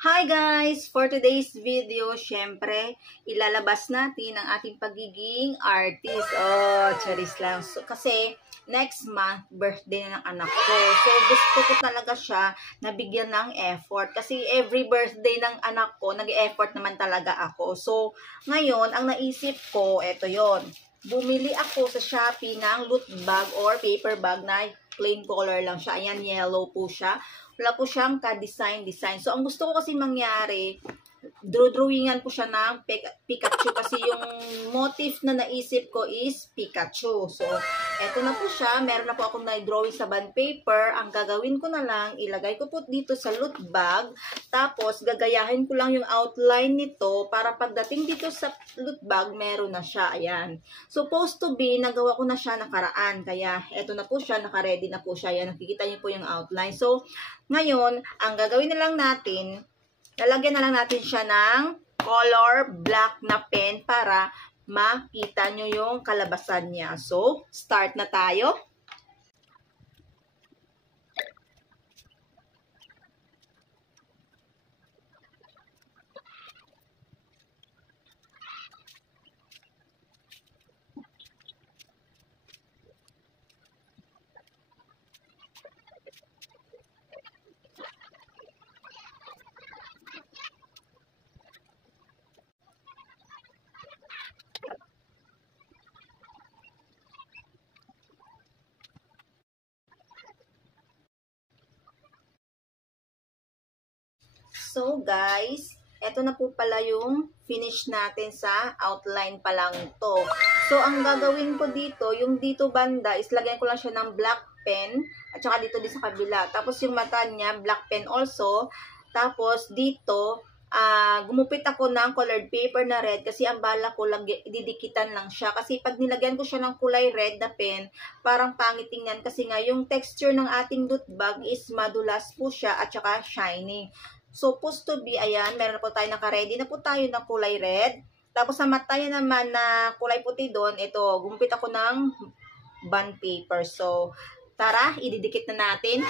Hi guys! For today's video, syempre, ilalabas natin ang ating pagiging artist. Oh, charis lang. So, kasi, next month, birthday ng anak ko. So, gusto ko talaga siya nabigyan ng effort. Kasi every birthday ng anak ko, nag-effort naman talaga ako. So, ngayon, ang naisip ko, eto yon. Bumili ako sa Shopee ng loot bag or paper bag na plain color lang siya. Ayan, yellow po siya. Wala po siyang ka-design. So, ang gusto ko kasi mangyari, drawingan ko siya ng Pikachu kasi yung motif na naisip ko is Pikachu. So, eto na po siya. Meron na po akong na-drawing sa bond paper. Ang gagawin ko na lang, ilagay ko po dito sa loot bag. Tapos, gagayahin ko lang yung outline nito para pagdating dito sa loot bag, meron na siya. Ayan. Supposed to be, nagawa ko na siya nakaraan. Kaya, eto na po siya. Naka-ready na po siya. Ayan, nakikita niyo po yung outline. So, ngayon, ang gagawin na lang natin, lalagyan na lang natin siya ng color black na pen para makita nyo yung kalabasan niya. So, start na tayo. So guys, eto na po pala yung finish natin sa outline pa lang to. So ang gagawin ko dito, yung dito banda is lagyan ko lang siya ng black pen at saka dito din sa kabila. Tapos yung mata niya, black pen also. Tapos dito, gumupit ako ng colored paper na red kasi ang bala ko lang didikitan lang siya. Kasi pag nilagyan ko siya ng kulay red na pen, parang pangit tingnan kasi nga yung texture ng ating loot bag is madulas po siya at saka shiny. Supposed to be, ayan, meron na po tayo naka-ready na po tayo ng kulay red. Tapos sa mata niya naman na kulay puti doon, ito, gumupit ako ng bond paper. So, tara, ididikit na natin.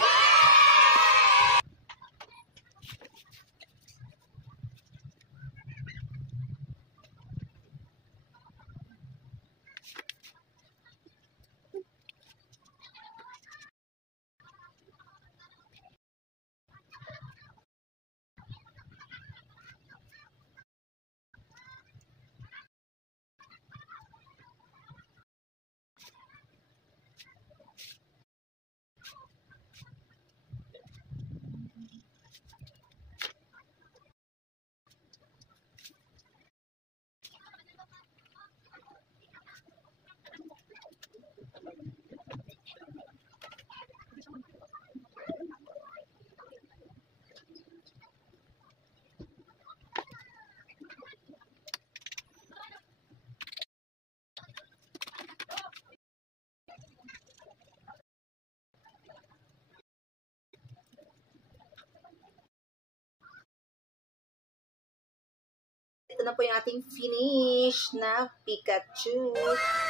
Ito na po yung ating finish na Pikachu.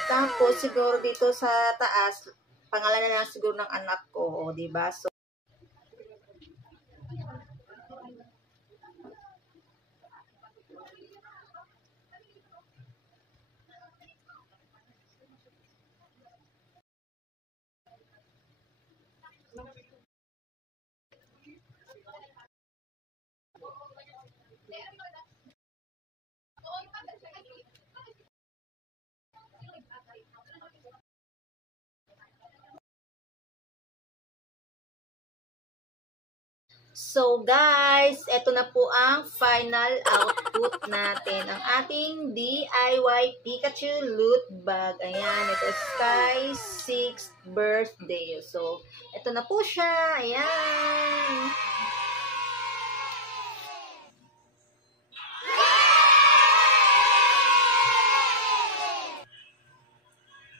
Tapos, siguro dito sa taas, pangalan na lang siguro ng anak ko, diba? So, So guys, eto na po ang final output natin. Ang ating DIY Pikachu loot bag. Ayan, ito Sky 6th birthday. So, eto na po siya. Ayan.